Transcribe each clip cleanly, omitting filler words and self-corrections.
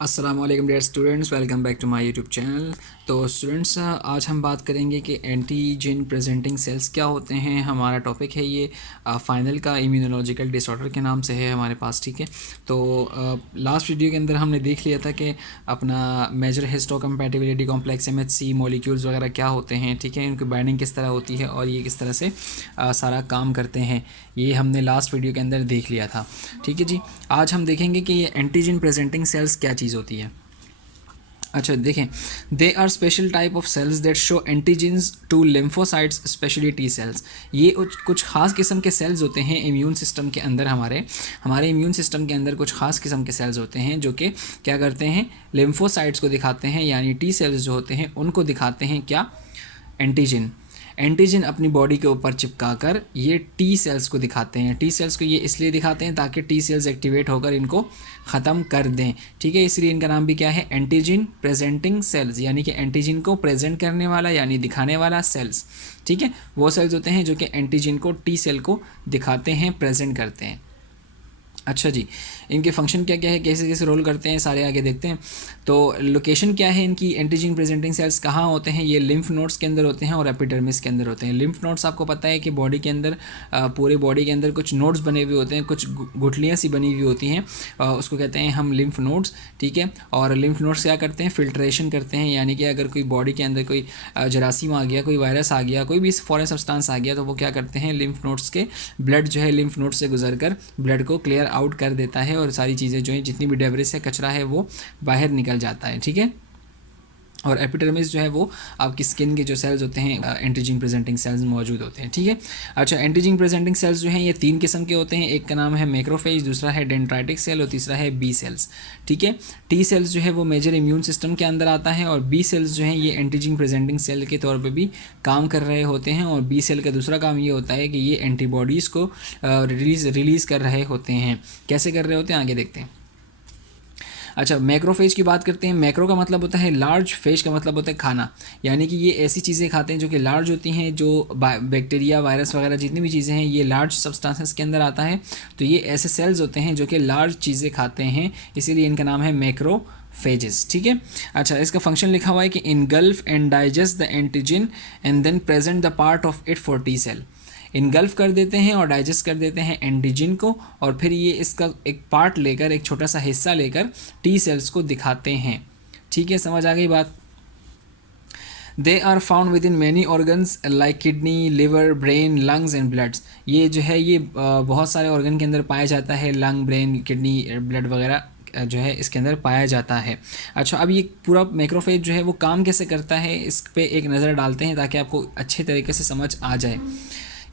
अस्सलाम वालेकुम dear students, welcome back to my YouTube channel. तो स्टूडेंट्स, आज हम बात करेंगे कि एंटीजन प्रेजेंटिंग सेल्स क्या होते हैं। हमारा टॉपिक है ये फाइनल का इम्यूनोलॉजिकल डिसऑर्डर के नाम से है हमारे पास, ठीक है। तो लास्ट वीडियो के अंदर हमने देख लिया था कि अपना major histocompatibility complex MHC molecules वगैरह क्या होते हैं, ठीक है, इनकी बाइंडिंग किस तरह होती है और ये किस तरह से सारा काम करते हैं, ये हमने लास्ट वीडियो के अंदर देख लिया था, ठीक है जी। आज हम देखेंगे कि ये एंटीजन प्रेजेंटिंग सेल्स क्या चीज़ होती है। अच्छा देखें, they are special type of cells that show antigens to lymphocytes, specially T cells. ये कुछ खास किस्म के सेल्स होते हैं इम्यून सिस्टम के अंदर, हमारे इम्यून सिस्टम के अंदर कुछ खास किस्म के सेल्स होते हैं जो कि क्या करते हैं, लिम्फोसाइट्स को दिखाते हैं, यानी टी सेल्स जो होते हैं उनको दिखाते हैं क्या, एंटीजन। एंटीजन अपनी बॉडी के ऊपर चिपका कर ये टी सेल्स को दिखाते हैं। टी सेल्स को ये इसलिए दिखाते हैं ताकि टी सेल्स एक्टिवेट होकर इनको ख़त्म कर दें, ठीक है। इसलिए इनका नाम भी क्या है, एंटीजन प्रेजेंटिंग सेल्स, यानी कि एंटीजन को प्रेजेंट करने वाला यानी दिखाने वाला सेल्स, ठीक है। वो सेल्स होते हैं जो कि एंटीजन को, टी सेल को दिखाते हैं, प्रेजेंट करते हैं। अच्छा जी, इनके फंक्शन क्या क्या है, कैसे कैसे रोल करते हैं, सारे आगे देखते हैं। तो लोकेशन क्या है इनकी, एंटीजन प्रेजेंटिंग सेल्स कहाँ होते हैं, ये लिम्फ नोड्स के अंदर होते हैं और एपिडर्मिस के अंदर होते हैं। लिम्फ नोड्स आपको पता है कि बॉडी के अंदर, पूरे बॉडी के अंदर कुछ नोड्स बने हुए होते हैं, कुछ गुठलियाँ सी बनी हुई होती हैं, उसको कहते हैं हम लिम्फ नोड्स, ठीक है। और लिम्फ नोड्स क्या करते हैं, फिल्ट्रेशन करते हैं, यानी कि अगर कोई बॉडी के अंदर कोई जरासीम आ गया, कोई वायरस आ गया, कोई भी फॉरेन सब्सटेंस आ गया, तो वो क्या करते हैं, लिम्फ नोड्स के ब्लड जो है लिम्फ नोड्स से गुजर कर ब्लड को क्लियर आउट कर देता है और सारी चीज़ें जो हैं, जितनी भी डेब्रिस है, कचरा है, वो बाहर निकल जाता है, ठीक है। और एपिडर्मिस जो है वो आपकी स्किन के जो सेल्स होते हैं, एंटीजन प्रेजेंटिंग सेल्स मौजूद होते हैं, ठीक है। अच्छा, एंटीजन प्रेजेंटिंग सेल्स जो हैं ये 3 किस्म के होते हैं। एक का नाम है मैक्रोफेज, दूसरा है डेंड्राइटिक सेल और तीसरा है बी सेल्स, ठीक है। टी सेल्स जो है वो मेजर इम्यून सिस्टम के अंदर आता है और बी सेल्स जो हैं ये एंटीजन प्रेजेंटिंग सेल के तौर पर भी काम कर रहे होते हैं। और बी सेल का दूसरा काम ये होता है कि ये एंटीबॉडीज़ को रिलीज़ कर रहे होते हैं। कैसे कर रहे होते हैं, आगे देखते हैं। अच्छा, मैक्रोफेज की बात करते हैं। मैक्रो का मतलब होता है लार्ज, फेज का मतलब होता है खाना, यानी कि ये ऐसी चीज़ें खाते हैं जो कि लार्ज होती हैं, जो बैक्टीरिया, वायरस वगैरह जितनी भी चीज़ें हैं ये लार्ज सब्सटेंसेस के अंदर आता है। तो ये ऐसे सेल्स होते हैं जो कि लार्ज चीज़ें खाते हैं, इसीलिए इनका नाम है मैक्रोफेजेस, ठीक है। अच्छा, इसका फंक्शन लिखा हुआ है कि engulf and digest the antigen and then present the part of it for T cell. Engulf कर देते हैं और डाइजेस्ट कर देते हैं एंटीजन को, और फिर ये इसका एक पार्ट लेकर, एक छोटा सा हिस्सा लेकर टी सेल्स को दिखाते हैं, ठीक है। समझ आ गई बात। They are found within many organs like kidney, liver, brain, lungs and bloods. ये जो है ये बहुत सारे ऑर्गन के अंदर पाया जाता है, लंग, ब्रेन, किडनी, ब्लड वगैरह जो है इसके अंदर पाया जाता है। अच्छा, अब ये पूरा मैक्रोफेज जो है वो काम कैसे करता है, इस पे एक नज़र डालते हैं ताकि आपको अच्छे तरीके से समझ आ जाए।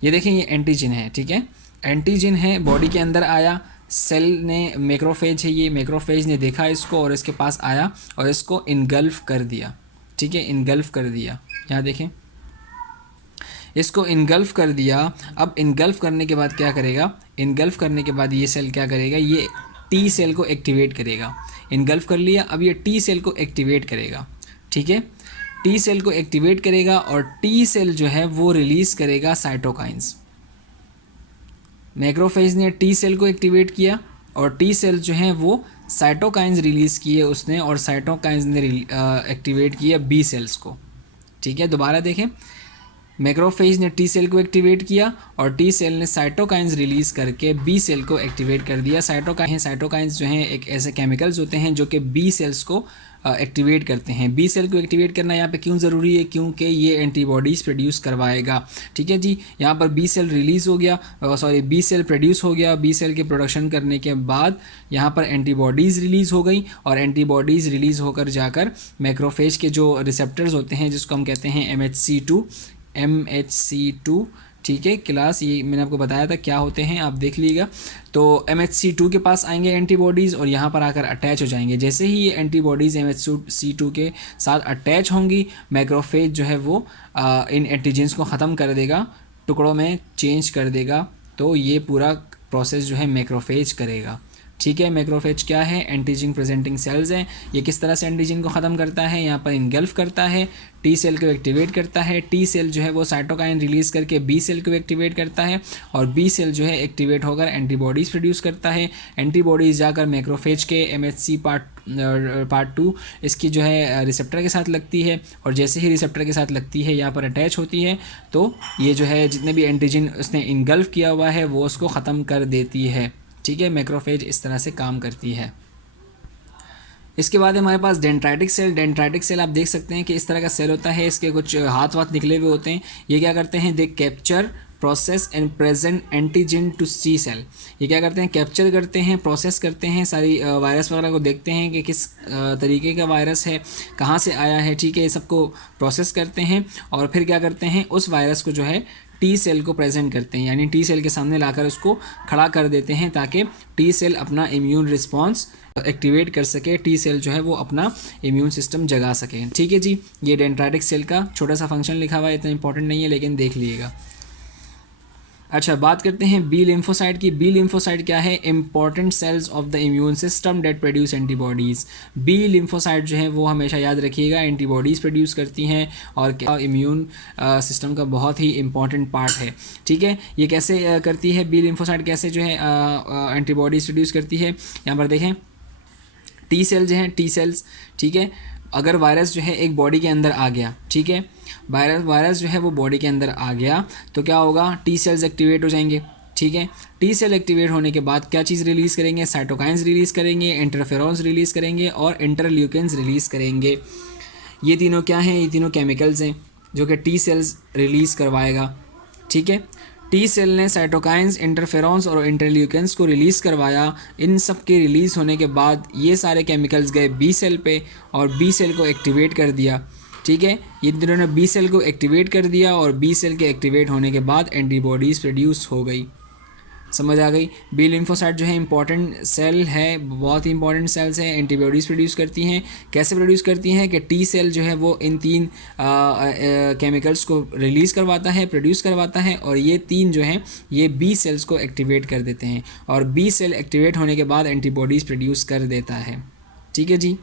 ये देखें, ये एंटीजन है, ठीक है। एंटीजन है, बॉडी के अंदर आया, सेल ने, मैक्रोफेज है ये, मैक्रोफेज ने देखा इसको और इसके पास आया और इसको इनगल्फ कर दिया, ठीक है, इनगल्फ कर दिया। यहाँ देखें, इसको इनगल्फ कर दिया। अब इनगल्फ करने के बाद क्या करेगा, इनगल्फ करने के बाद ये सेल क्या करेगा, ये टी सेल को एक्टिवेट करेगा। इनगल्फ कर लिया, अब ये टी सेल को एक्टिवेट करेगा, ठीक है। टी सेल को एक्टिवेट करेगा और टी सेल जो है वो रिलीज़ करेगा साइटोकाइंस। मैक्रोफेज ने टी सेल को एक्टिवेट किया और टी सेल जो हैं वो साइटोकाइंस रिलीज़ किए उसने, और साइटोकाइंस ने एक्टिवेट किया बी सेल्स को, ठीक है। दोबारा देखें, मैक्रोफेज ने टी सेल को एक्टिवेट किया और टी सेल ने साइटोकाइंस रिलीज़ करके बी सेल को एक्टिवेट कर दिया। साइटोकाइंस जो हैं एक ऐसे केमिकल्स होते हैं जो कि बी सेल्स को एक्टिवेट करते हैं। बी सेल को एक्टिवेट करना यहाँ पे क्यों ज़रूरी है, क्योंकि ये एंटीबॉडीज़ प्रोड्यूस करवाएगा, ठीक है जी। यहाँ पर बी सेल रिलीज़ हो गया, बी सेल प्रोड्यूस हो गया। बी सेल के प्रोडक्शन करने के बाद यहाँ पर एंटीबॉडीज़ रिलीज़ हो गई और एंटीबॉडीज़ रिलीज़ होकर जाकर मैक्रोफेज के जो रिसेप्टर्स होते हैं, जिसको हम कहते हैं MHC2, ठीक है। क्लास ये मैंने आपको बताया था क्या होते हैं, आप देख लीजिएगा। तो MHC2 के पास आएंगे एंटीबॉडीज़ और यहाँ पर आकर अटैच हो जाएंगे। जैसे ही ये एंटीबॉडीज़ MHC2 के साथ अटैच होंगी, मैक्रोफेज जो है वो इन एंटीजेंस को ख़त्म कर देगा, टुकड़ों में चेंज कर देगा। तो ये पूरा प्रोसेस जो है मैक्रोफेज करेगा, ठीक है। मैक्रोफेज क्या है? एंटीजन प्रेजेंटिंग सेल्स हैं। ये किस तरह से एंटीजन को ख़त्म करता है? यहाँ पर इनगल्फ करता है, टी सेल को एक्टिवेट करता है, टी सेल जो है वो साइटोकाइन रिलीज़ करके बी सेल को एक्टिवेट करता है, और बी सेल जो है एक्टिवेट होकर एंटीबॉडीज़ प्रोड्यूस करता है। एंटीबॉडीज़ जाकर मैक्रोफेज के MHC पार्ट 2 इसकी जो है रिसेप्टर के साथ लगती है, और जैसे ही रिसेप्टर के साथ लगती है यहाँ पर अटैच होती है, तो ये जो है जितने भी एंटीजन उसने इनगल्फ किया हुआ है वो उसको ख़त्म कर देती है। ठीक है, मैक्रोफेज इस तरह से काम करती है। इसके बाद हमारे पास डेंड्राइटिक सेल। डेंड्राइटिक सेल आप देख सकते हैं कि इस तरह का सेल होता है, इसके कुछ हाथ वाथ निकले हुए होते हैं। ये क्या करते हैं? They capture process and present antigen to C cell. ये क्या करते हैं? कैप्चर करते हैं, प्रोसेस करते हैं, सारी वायरस वगैरह को देखते हैं कि किस तरीके का वायरस है, कहाँ से आया है। ठीक है, ये सबको प्रोसेस करते हैं, और फिर क्या करते हैं? उस वायरस को जो है टी सेल को प्रेजेंट करते हैं, यानी टी सेल के सामने लाकर उसको खड़ा कर देते हैं ताकि टी सेल अपना इम्यून रिस्पॉन्स एक्टिवेट कर सके, टी सेल जो है वो अपना इम्यून सिस्टम जगा सके। ठीक है जी, ये डेंड्राइटिक सेल का छोटा सा फंक्शन लिखा हुआ है, इतना इंपॉर्टेंट नहीं है लेकिन देख लीजिएगा। अच्छा, बात करते हैं बी लिम्फोसाइट की। बी लिम्फोसाइट क्या है? Important cells of the immune system that produce antibodies. B lymphocyte जो है वो हमेशा याद रखिएगा एंटीबॉडीज़ प्रोड्यूस करती हैं, और क्या इम्यून सिस्टम का बहुत ही इंपॉर्टेंट पार्ट है। ठीक है, ये कैसे करती है? बी लिम्फोसाइट कैसे जो है एंटीबॉडीज़ प्रोड्यूस करती है? यहाँ पर देखें, टी सेल जो हैं, टी सेल्स, ठीक है, अगर वायरस जो है एक बॉडी के अंदर आ गया, ठीक है, वायरस जो है वो बॉडी के अंदर आ गया, तो क्या होगा? टी सेल्स एक्टिवेट हो जाएंगे। ठीक है, टी सेल एक्टिवेट होने के बाद क्या चीज़ रिलीज़ करेंगे? साइटोकाइंस रिलीज़ करेंगे, इंटरफेरॉन्स रिलीज़ करेंगे, और इंटरल्यूकिन्स रिलीज़ करेंगे। ये तीनों क्या हैं? ये तीनों केमिकल्स हैं जो कि टी सेल्स रिलीज़ करवाएगा। ठीक है, टी सेल ने साइटोकाइंस, इंटरफेरॉन्स और इंटरल्यूकिन्स को रिलीज़ करवाया। इन सब के रिलीज़ होने के बाद ये सारे केमिकल्स गए बी सेल पे, और बी सेल को एक्टिवेट कर दिया। ठीक है, ये तीनों ने बी सेल को एक्टिवेट कर दिया, और बी सेल के एक्टिवेट होने के बाद एंटीबॉडीज़ प्रोड्यूस हो गई। समझ आ गई? बी लिम्फोसाइट जो है इंपॉर्टेंट सेल है, बहुत ही इंपॉर्टेंट सेल्स हैं, एंटीबॉडीज़ प्रोड्यूस करती हैं। कैसे प्रोड्यूस करती हैं? कि टी सेल जो है वो इन तीन केमिकल्स को रिलीज़ करवाता है, प्रोड्यूस करवाता है, और ये तीन जो हैं ये बी सेल्स को एक्टिवेट कर देते हैं, और बी सेल एक्टिवेट होने के बाद एंटीबॉडीज़ प्रोड्यूस कर देता है। ठीक है जी,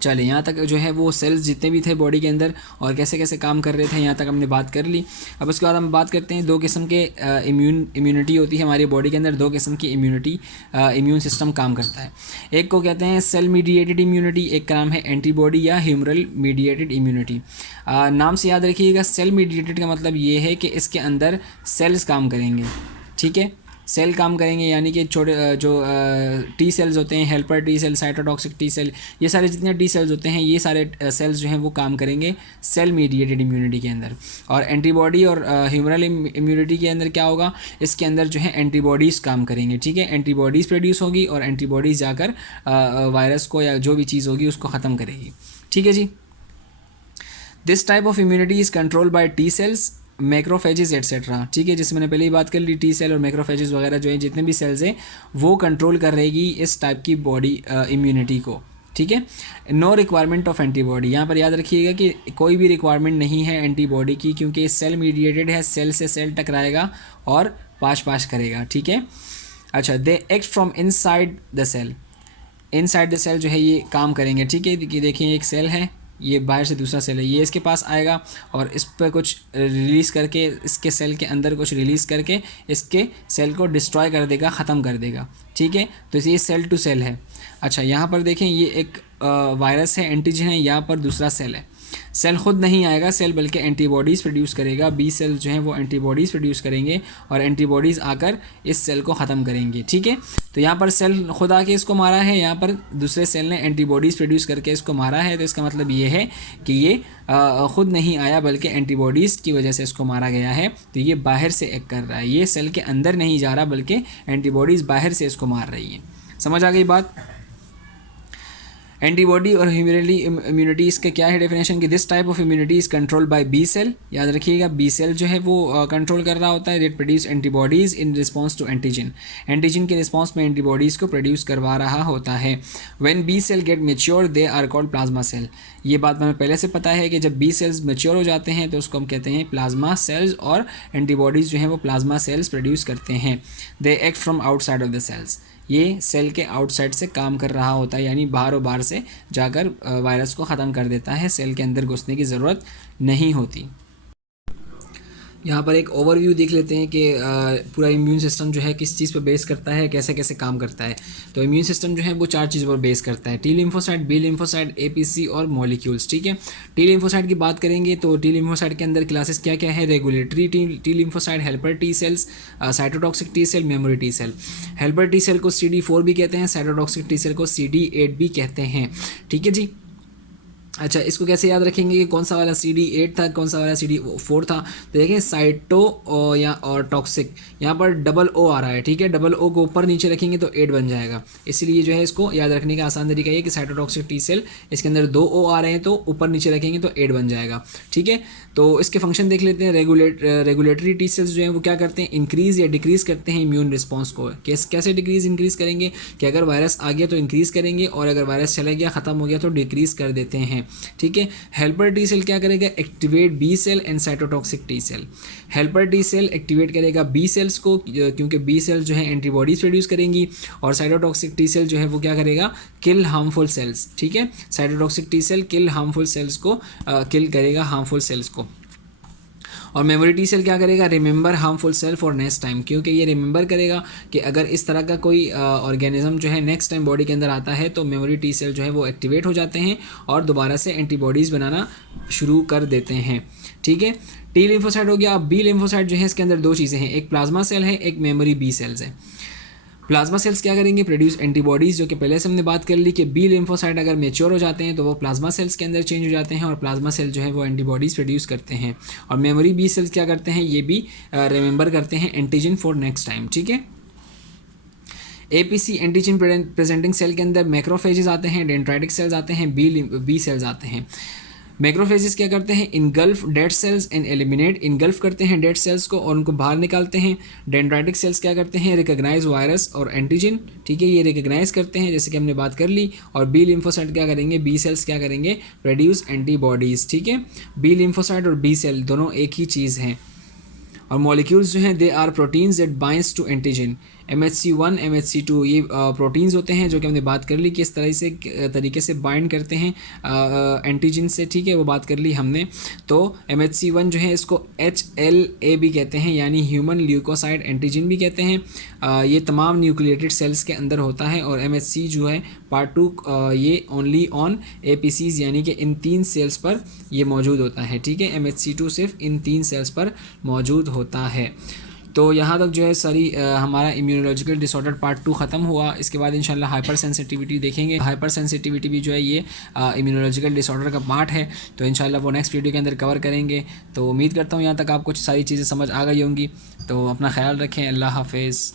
चलिए यहाँ तक जो है वो सेल्स जितने भी थे बॉडी के अंदर और कैसे कैसे काम कर रहे थे यहाँ तक हमने बात कर ली। अब उसके बाद हम बात करते हैं दो किस्म के इम्यूनिटी होती है हमारी बॉडी के अंदर। दो किस्म की इम्यून सिस्टम काम करता है। एक को कहते हैं सेल मीडिएटेड इम्यूनिटी, एक का नाम है एंटीबॉडी या ह्यूमरल मीडिएटेड इम्यूनिटी। नाम से याद रखिएगा, सेल मीडिएटेड का मतलब ये है कि इसके अंदर सेल्स काम करेंगे। ठीक है, सेल काम करेंगे यानी कि छोटे जो टी सेल्स होते हैं, helper T cell, cytotoxic T cell, ये सारे जितने टी सेल्स होते हैं ये सारे सेल्स जो हैं वो काम करेंगे सेल मीडिएटेड इम्यूनिटी के अंदर। और एंटीबॉडी और ह्यूमरल इम्यूनिटी के अंदर क्या होगा, इसके अंदर जो है एंटीबॉडीज़ काम करेंगे। ठीक है, एंटीबॉडीज़ प्रोड्यूस होगी और एंटीबॉडीज़ जाकर वायरस को या जो भी चीज़ होगी उसको ख़त्म करेगी। ठीक है जी, this type of immunity is control by T cells, macrophages etcetera. ठीक है, जिसमें मैंने पहले ही बात कर ली, टी सेल और मैक्रोफेजेस वगैरह जो है जितने भी सेल्स हैं वो कंट्रोल कर रहेगी इस टाइप की बॉडी इम्यूनिटी को। ठीक है, नो रिक्वायरमेंट ऑफ एंटीबॉडी, यहाँ पर याद रखिएगा कि कोई भी रिक्वायरमेंट नहीं है एंटीबॉडी की, क्योंकि सेल मीडिएटेड है, सेल से सेल टकराएगा और पाश करेगा। ठीक है, अच्छा, they act from inside the cell, inside the cell जो है ये काम करेंगे। ठीक है, देखिए एक सेल है, ये बाहर से दूसरा सेल है, ये इसके पास आएगा और इस पर कुछ रिलीज़ करके, इसके सेल के अंदर कुछ रिलीज़ करके इसके सेल को डिस्ट्रॉय कर देगा, ख़त्म कर देगा। ठीक है, तो ये सेल टू सेल है। अच्छा, यहाँ पर देखें ये एक वायरस है, एंटीजन है, यहाँ पर दूसरा सेल है। सेल खुद नहीं आएगा सेल, बल्कि एंटीबॉडीज़ प्रोड्यूस करेगा। बी सेल जो हैं वो एंटीबॉडीज़ प्रोड्यूस करेंगे और एंटीबॉडीज़ आकर इस सेल को ख़त्म करेंगे। ठीक है, तो यहाँ पर सेल खुद आके इसको मारा है, यहाँ पर दूसरे सेल ने एंटीबॉडीज़ प्रोड्यूस करके इसको मारा है। तो इसका मतलब ये है कि ये ख़ुद नहीं आया बल्कि एंटीबॉडीज़ की वजह से इसको मारा गया है। तो ये बाहर से एक्ट कर रहा है, ये सेल के अंदर नहीं जा रहा बल्कि एंटीबॉडीज़ बाहर से इसको मार रही है। समझ आ गई बात? एंटीबॉडी और ह्यूमरल इम्यूनिटी, इसका क्या है डेफिनेशन कि this type of immunity is control by B cell. याद रखिएगा, बी सेल जो है वो कंट्रोल कर रहा होता है। That produce antibodies in response to antigen, antigen के रिस्पॉन्स में एंटीबॉडीज़ को प्रोड्यूस करवा रहा होता है। When B cell get mature they are called plasma cell. ये बात हमें पहले से पता है कि जब बी सेल्स मेच्योर हो जाते हैं तो उसको हम कहते हैं प्लाज्मा सेल्स, और एंटीबॉडीज़ जो हैं वो प्लाज्मा सेल्स प्रोड्यूस करते हैं। They act from outside of the cells. ये सेल के आउटसाइड से काम कर रहा होता है, यानी बाहर और बाहर से जाकर वायरस को ख़त्म कर देता है, सेल के अंदर घुसने की ज़रूरत नहीं होती। यहाँ पर एक ओवरव्यू देख लेते हैं कि पूरा इम्यून सिस्टम जो है किस चीज़ पर बेस करता है, कैसे कैसे काम करता है। तो इम्यून सिस्टम जो है वो 4 चीज़ों पर बेस करता है: T lymphocyte, B lymphocyte, APC और मॉलिक्यूल्स। ठीक है, टी लिम्फोसाइट की बात करेंगे तो टी लिम्फोसाइट के अंदर क्लासेस क्या क्या है: regulatory T lymphocyte, helper T cells, cytotoxic T cell, memory T cell. Helper T cell को CD4 भी कहते हैं, साइटोटॉक्सिक टी सेल को CD8 भी कहते हैं। ठीक है जी। अच्छा, इसको कैसे याद रखेंगे कि कौन सा वाला CD8 था, कौन सा वाला CD4 था? तो देखें, साइटो और टॉक्सिक, यहाँ पर डबल O आ रहा है। ठीक है, डबल O को ऊपर नीचे रखेंगे तो 8 बन जाएगा। इसलिए जो है इसको याद रखने का आसान तरीका ये कि साइटोटॉक्सिक टी सेल, इसके अंदर 2 O आ रहे हैं तो ऊपर नीचे रखेंगे तो 8 बन जाएगा। ठीक है, तो इसके फंक्शन देख लेते हैं। रेगुलेटरी टी सेल्स जो हैं वो क्या करते हैं, इंक्रीज़ या डिक्रीज़ करते हैं इम्यून रिस्पॉन्स को। कैसे डिक्रीज़ इंक्रीज़ करेंगे कि अगर वायरस आ गया तो इंक्रीज़ करेंगे, और अगर वायरस चला गया, ख़त्म हो गया तो डिक्रीज़ कर देते हैं। ठीक है, हेल्पर टी सेल क्या करेगा, activate B cell and cytotoxic T cell. Helper T cell activate करेगा बी सेल्स को, क्योंकि बी सेल जो है एंटीबॉडीज प्रोड्यूस करेंगी, और साइटोटॉक्सिक टी सेल जो है वो क्या करेगा, किल हार्मफुल सेल्स। ठीक है, cytotoxic T cell kill harmful cells को किल करेगा, हार्मफुल सेल्स को। और मेमोरी टी सेल क्या करेगा, remember harmful cell for next time, क्योंकि ये रिमेंबर करेगा कि अगर इस तरह का कोई ऑर्गेनिज्म जो है नेक्स्ट टाइम बॉडी के अंदर आता है तो मेमोरी टी सेल जो है वो एक्टिवेट हो जाते हैं और दोबारा से एंटीबॉडीज़ बनाना शुरू कर देते हैं। ठीक है, टी लिम्फोसाइट हो गया। अब बी लिम्फोसाइट जो है इसके अंदर 2 चीज़ें हैं, एक प्लाज्मा सेल है, एक मेमोरी बी सेल्स है। प्लाज्मा सेल्स क्या करेंगे, प्रोड्यूस एंटीबॉडीज़, जो कि पहले से हमने बात कर ली कि बी लिम्फोसाइट अगर मेच्योर हो जाते हैं तो वो प्लाज्मा सेल्स के अंदर चेंज हो जाते हैं और प्लाज्मा सेल जो है वो एंटीबॉडीज़ प्रोड्यूस करते हैं। और मेमोरी बी सेल्स क्या करते हैं, ये भी रिमेंबर करते हैं एंटीजन फॉर नेक्स्ट टाइम। ठीक है, एपीसी एंटीजन प्रेजेंटिंग सेल के अंदर मैक्रोफेजेस आते हैं, डेंड्राइटिक सेल्स आते हैं, बी सेल्स आते हैं। मैक्रोफेजेस क्या करते हैं, engulf dead cells and eliminate, engulf करते हैं डेड सेल्स को और उनको बाहर निकालते हैं। डेंड्राइटिक सेल्स क्या करते हैं, रिकॉग्नाइज वायरस और एंटीजन। ठीक है, ये रिकॉग्नाइज करते हैं जैसे कि हमने बात कर ली। और बी लिम्फोसाइट क्या करेंगे, बी सेल्स क्या करेंगे, प्रोड्यूस एंटीबॉडीज़। ठीक है, बी लिम्फोसाइट और बी सेल दोनों एक ही चीज़ हैं। और मॉलिक्यूल्स जो हैं they are proteins that binds to antigen. MHC1 MHC2 ये प्रोटीन्स होते हैं जो कि हमने बात कर ली कि इस तरीके से बाइंड करते हैं एंटीजन से। ठीक है, वो बात कर ली हमने। तो MHC1 जो है इसको HLA भी कहते हैं, यानी ह्यूमन ल्यूकोसाइड एंटीजन भी कहते हैं। ये तमाम न्यूक्लिएटेड सेल्स के अंदर होता है। और MHC जो है पार्ट 2 ये ओनली ऑन APCs, यानी कि इन 3 सेल्स पर ये मौजूद होता है। ठीक है, MHC2 सिर्फ इन 3 सेल्स पर मौजूद होता है। तो यहाँ तक जो है सारी हमारा इम्यूनोलॉजिकल डिसऑर्डर पार्ट 2 ख़त्म हुआ। इसके बाद इंशाल्लाह हाइपर सेंसिटिविटी देखेंगे। हाइपर सेंसिटिविटी भी जो है ये इम्यूनोलॉजिकल डिसऑर्डर का पार्ट है, तो इंशाल्लाह वो नेक्स्ट वीडियो के अंदर कवर करेंगे। तो उम्मीद करता हूँ यहाँ तक आपको सारी चीज़ें समझ आ गई होंगी। तो अपना ख्याल रखें, अल्लाह हाफिज़।